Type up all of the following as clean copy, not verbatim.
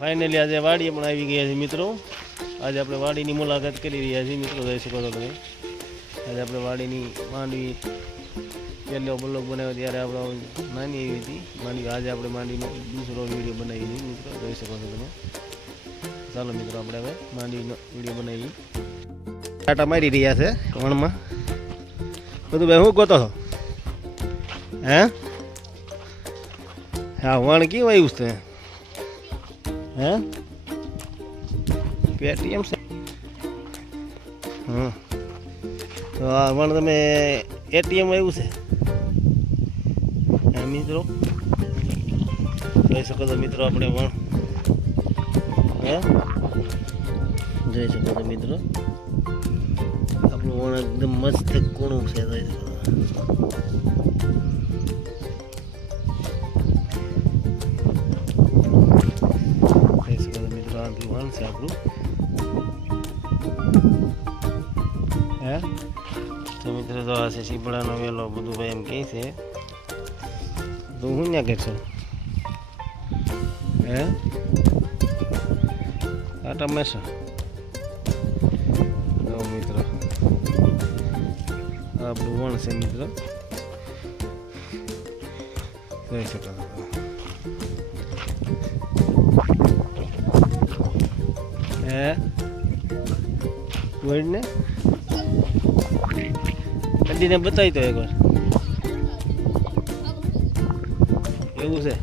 Finally આજે વાડીએ પણ આવી ગયા છે મિત્રો. આજે આપણે વાડીની મુલાકાત કરી રહ્યા છીએ મિત્રો. જોઈ શકો છો તમે. આજે આપણે વાડીની માંડવી પહેલો બ્લોગ બનાવ્યો ત્યારે આપણે નાની એવી હતી માંડવી. આજે આપણે માંડવીનો દૂસરો વિડીયો બનાવી છે મિત્રો. જોઈ શકો છો તમે. ચાલો મિત્રો આપણે હવે માંડવીનો વિડીયો બનાવી. કાંટા મારી રહ્યા છે વણમાં. બધું ભાઈ હું ગોતો છો? હે હા વણ કેવું આવ્યું છે? હે પેટીએમ છે. હા તો આ વણ તમે એટીએમ આવ્યું છે હે મિત્રો. જોઈ શકો છો મિત્રો આપણે વણ. હે જોઈ શકો છો મિત્રો આપણું વણ એકદમ મસ્ત કૂણું છે. જોઈ શકો મિત્રો આટલું વણ છે આપણું. હે તો મિત્રો તો આ છે સીપડાનો વેલો. બધું ભાઈ એમ કહે છે તો હું ત્યાં કરશો? હે આટા મેસો મિત્રો આપણું વણ છે મિત્રો. જોઈ શકો હે વર્ડને કદીને બતાવી તો એકવાર. એવું છે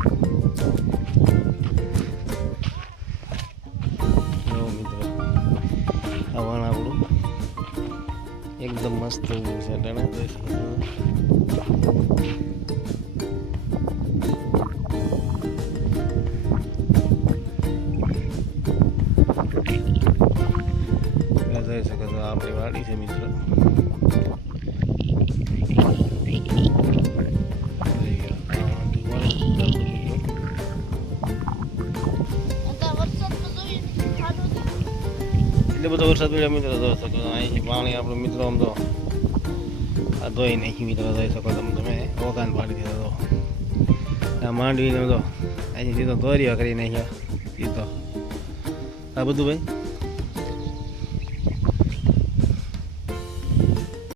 મિત્રો આ વણ આપણું એકદમ મસ્ત એવું છે. ટાણા જોઈ શકો છો. આપણી વાડી છે મિત્રો. એટલે બધો વરસાદ પડ્યો મિત્રો. જોઈ શકો અહીંથી પાણી આપણું મિત્રો આમ તો આ ધોઈ નાખી મિત્રો. જોઈ શકો તમે ઓકાન પાડી દીધો તો આ માંડવીને તો અહીંથી સીધો દોર્યો કરી નાખ્યો સીધો આ બધું ભાઈ.